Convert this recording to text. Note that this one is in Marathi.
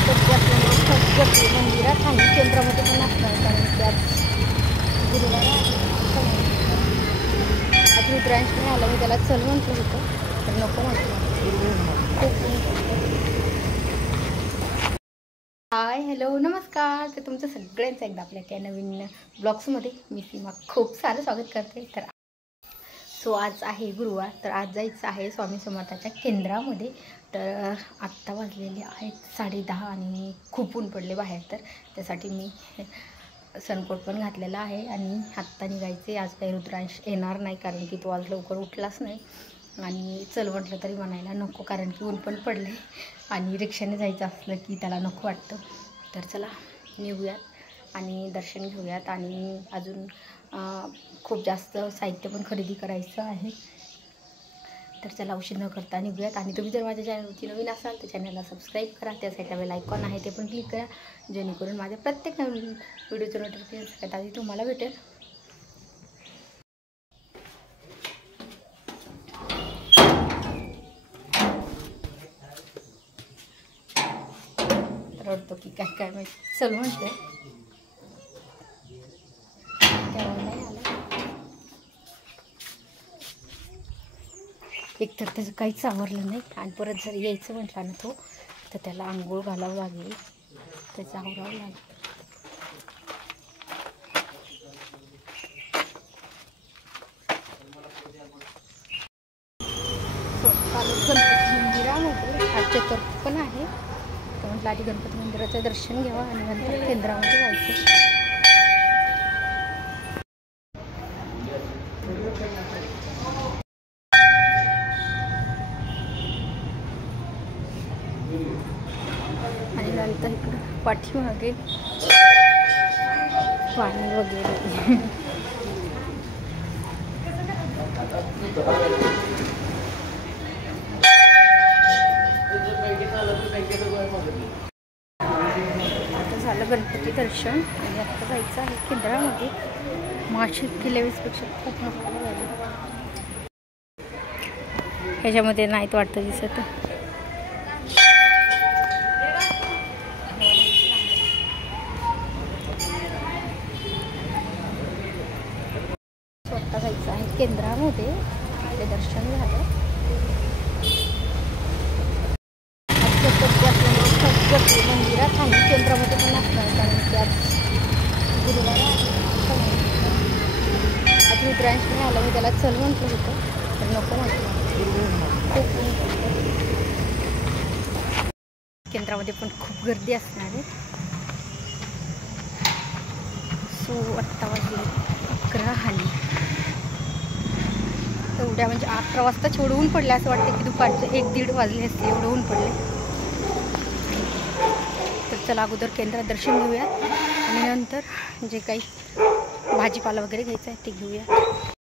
शक्यतो आपल्याला गर्दी मंदिरात आहे, केंद्रामध्ये पण असणार, कारण की आज गुरुवार आहे. आज रुद्रांश नाही आला, मी त्याला चल म्हटलं होतं तर नको म्हटलं. हाय हॅलो नमस्कार. तर तुमचं सगळ्यांचं एकदा आपल्या त्या नवीन ब्लॉग्समध्ये मी सीमा खूप सारं स्वागत करते. तर आज आहे गुरुवार, तर आज जायचं आहे स्वामी समर्थाच्या केंद्रामध्ये. तर आत्ता वाजलेले आहेत 10:30 आणि खूप ऊन पडले बाहेर, तर त्यासाठी मी सनकोट पण घातलेला आहे आणि आत्ता निघायचे. आज काही रुद्रांश येणार नाही, कारण की तो आज लवकर उठलाच नाही आणि चल म्हटलं तरी म्हणायला नको, कारण की ऊन पण पडले आणि रिक्षाने जायचं असलं की त्याला नको वाटतं. तर चला निघूयात आणि दर्शन घेऊयात. आणि अजून खूप जास्त साहित्य पण खरेदी करायचं आहे. तर चला उशीर न करता निघूयात. आणि तुम्ही जर माझ्या चॅनलवरती नवीन असाल तर चॅनलला सबस्क्राईब करा, त्या साईडला बेल आयकॉन आहे ते पण क्लिक करा, जेणेकरून माझ्या प्रत्येक नवीन व्हिडिओचं नोटिफिकेशन सगळ्यात आधी तुम्हाला भेटेल. रडतो की काय काय माहिती, चल म्हणते नाही आलं. एकतर त्याचं काहीच आवरलं नाही आणि परत जर यायचं म्हटलं ना तो, तर त्याला आंघोळ घालावं लागेल, त्याचं आवरावं लागेल. गणपती मंदिरामध्ये आज चतुर्थी पण आहे, तर म्हटलं आधी गणपती मंदिराचं दर्शन घ्यावं आणि नंतर केंद्रामध्ये जायचं. आणि नंतर इकडं पाठीमागे पाणी वगैरे. आता झालं गणपती दर्शन आणि आता जायचं आहे केंद्रामध्ये. माशी गेल्या वेळेसपेक्षा खूप मोठं झालं, ह्याच्यामध्ये नाहीत वाटतं दिसत. स्वतः जायचं आहे केंद्रामध्ये, ते दर्शन झालं. गर्दी मंदिरात आहे, केंद्रामध्ये पण असणार, कारण की आज गुरुवार आहे. आज रुद्रांश नाही आला, मी त्याला चल म्हटलं होतं तर नको म्हटलं. केंद्रामध्ये पण खूप गर्दी असणार आहे. आत्ता वाजले 11 हाली. एवढ्या म्हणजे 11 वाजता एवढं ऊन पडले, असं वाटतं की दुपारचे 1-1:30 वाजले असते, एवढं ऊन पडले. तर चला अगोदर केंद्रात दर्शन घेऊया आणि नंतर जे काही भाजीपाला वगैरे घ्यायचं आहे ते घेऊया.